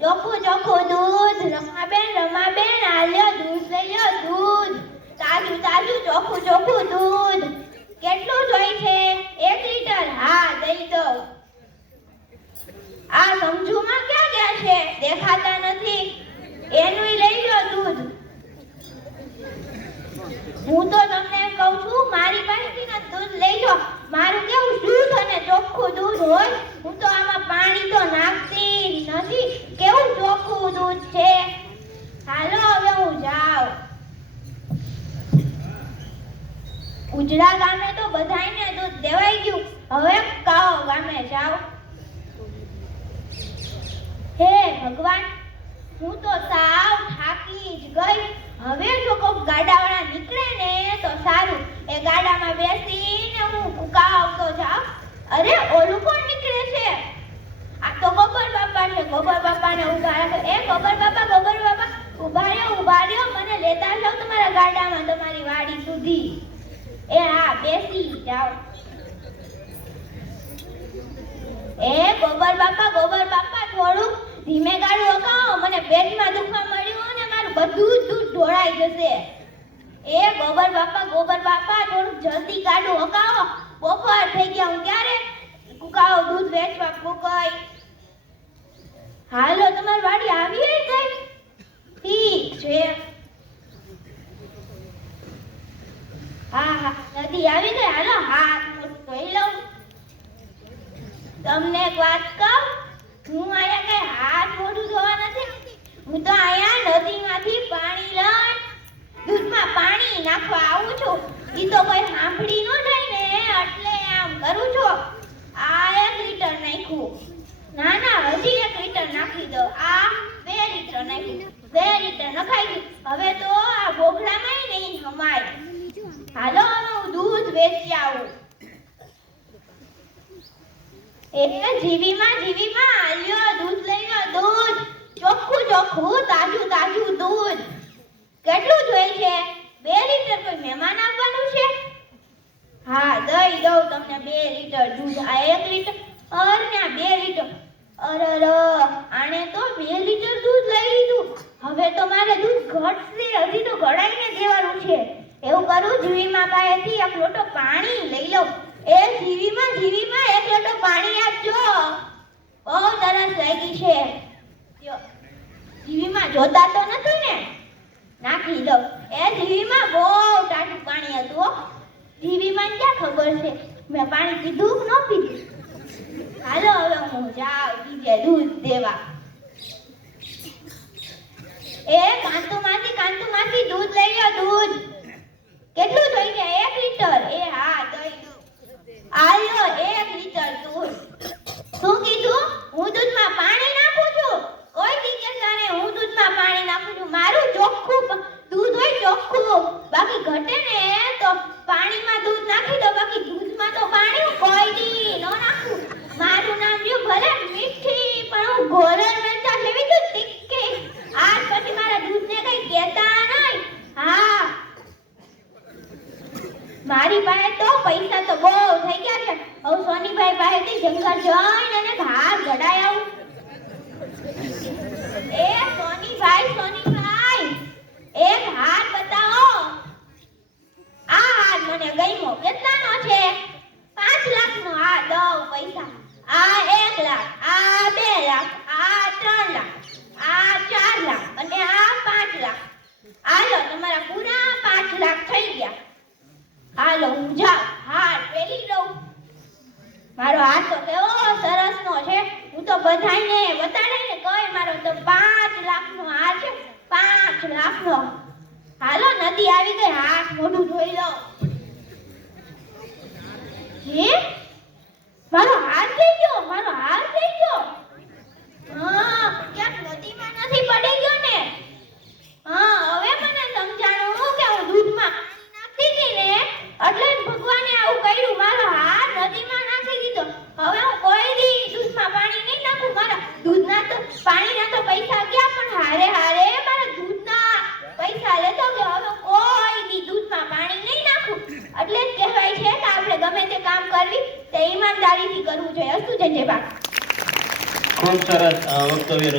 ચોખ્ખું ચોખ્ખું દૂધ રમાબેન રમાબેન આલ્યો દૂધ લઈ દૂધ તાજું તાજું ચોખ્ખું ચોખ્ખું દૂધ કેટલું જોઈ છે? એક લીટર? હા, દઈ દો. આ સમજુમાં ક્યાં ગયા છે? દેખાતા નથી. એનું લઈ લો દૂધ. હું તો તમને કહું છું, મારી પાસેથી ને દૂધ લઈ મારું કેવું શુદ્ધ અને ચોખ્ખું દૂધ હોય, હું તો આમાં પાણી તો નાખતી નથી. કેવું ચોખ્ખું દૂધ છે? હાલો, હવે હું જાઉં. ઉજળા ગામે તો બધાયને દૂધ દેવાઈ ગયું હવે કાઓ ગામે જાઓ હે ભગવાન, હું તો સાવ થાકી જ ગઈ. હવે જો કોક ગાડાવાળા નીકળે ને, તો સારું. એ ગાડામાં બેસીને હું ફૂકાવતો જાઉં. અરે, ઓલું કોણ નીકળે છે? આ તો ગોબર બાપા છે. ગોબર બાપાને ઊભા રાખો. એ ગોબર બાપા ગોબર બાપા ઊભા રહ્યો ઊભા રહ્યો. મને લેતા જાઓ તમારા ગાડામાં તમારી વાડી સુધી. એ હા, બેસી જાઓ એ ગોબર બાપા ગોબર બાપા થોડુંક ધીમે ગાડું હકાવો, મને પેટમાં દુખવા મળ્યું ને મારું બધું જ દૂધ ઢોળાઈ જશે. એ ગોબર બાપા ગોબર બાપા, થોડુંક જલ્દી ગાડું હકાવો. બપોર થઈ ગયા હું ક્યારે? કુકાઓ દૂધ વેચવા ફૂકાઈ હાલો, તમારી વાડી આવી ગઈ ઠીક છે. હા હા, નદી આવી ગઈ? હાલો હાથ મોઢું લઉં. તમને એક વાત કહું? હું અહીંયા કઈ હાથ મોઢું ધોવા નથી? હું તો અહીંયા નદીમાંથી પાણી લઈ દૂધમાં પાણી નાખવા આવું છું. ઈ તો કોઈ સાંભળી ન જાય ને, એટલે આમ કરું છું. આ એક લીટર નાખ્યું. ના ના હજી એક લીટર નાખી દો આ બે લીટર નાખ્યું બે લીટર નખાઈ ગયું હવે તો આ બોગડામાં નહીં હમાય હાલો હવે હું દૂધ વેચી આવું એટલે જીવીમાં જીવીમાં આલ્યો, દૂધ લઈ દૂધ. ચોખ્ખું ચોખ્ખું, તાજું તાજું દૂધ. કેટલું જોઈએ છે? બે લીટર કોઈ મહેમાન આવવાનું છે? હા, દઈ દઉં તમને બે લીટર દૂધ. આ એક લીટર. અરે બે લીટર. અરે અરે આણે તો બે લીટર દૂધ લઈ લીધું. હવે તો મારે દૂધ ઘટશે. હજી તો ઘડાઈને દેવાનું છે. એવું કરું જીવીમાં પાસેથી એક લોટો પાણી લઈ લઉં. એ જીવીમાં જીવીમાં એક લોટો પાણી આપજો બહુ સરસ લાગી છે. જીવીમાં જોતા તો નથી ને? નાખી દઉં એ જીવીમાં બહુ ટાટું પાણી હતું જીવીમાં ક્યાં ખબર છે? મેં પાણી પીધું ન પીધું? હાલો, હવે હું જાઉં બીજે દૂધ દેવા. એ કાંતુમાંથી કાંતુમાંથી દૂધ લઈ લો દૂધ. કેટલું જોઈએ એક લીટર. એ હા દઈ દઉં આલ્યો એક લીટર દૂધ શું કીધું હું દૂધમાં પાણી નાખું છું કોઈ દીકે જાણે હું દૂધમાં પાણી નાખું છું મારું ચોખ્ખું પ- દૂધ હોય ચોખ્ખું બાકી ઘટે ને તો પાણીમાં દૂધ નાખી દો બાકી દૂધમાં તો પાણી હું કોઈ દી ન નાખું મારું નામ રહ્યું ભલે મીઠી પણ હું ગોરલ મરચા જેવી છું તીખી આજ પછી મારા દૂધને કઈ કહેતા નહીં હા મારી પાસે તો બહુ થઈ ગયા છે. હવે સોનીભાઈ પાસેથી જંગલ જઈને અને ઘાસ ગડાય આવું એ સોનીભાઈ સોનીભાઈ એક હાર બતાવો આ હાર મને ગમ્યો કેટલાનો છે પાંચ લાખનો આ દઉં પૈસા આ એક લાખ આ બે લાખ આ ત્રણ લાખ આ ચાર લાખ અને આ પાંચ લાખ આલો તમારા પૂરા પાંચ લાખ થઈ ગયા હાલો હું જાઉં હાર પહેરી લઉં મારો હાથ તો કેવો સરસ નો છે. હું તો બધાને બતાડે ને કઈ મારો તો પાંચ લાખ નો હાર છે. પાંચ લાખ નો હાલો, નદી આવી ગઈ. હાથ મોઢું ધોઈ લો. હે? મારો હાથ થઈ ગયો, મારો હાથ થઈ ગયો. હા કરવી તે ઈમાનદારીથી કરવું જોઈએ. અસ્તુ જય જય ખૂબ સરસ વક્તવ્ય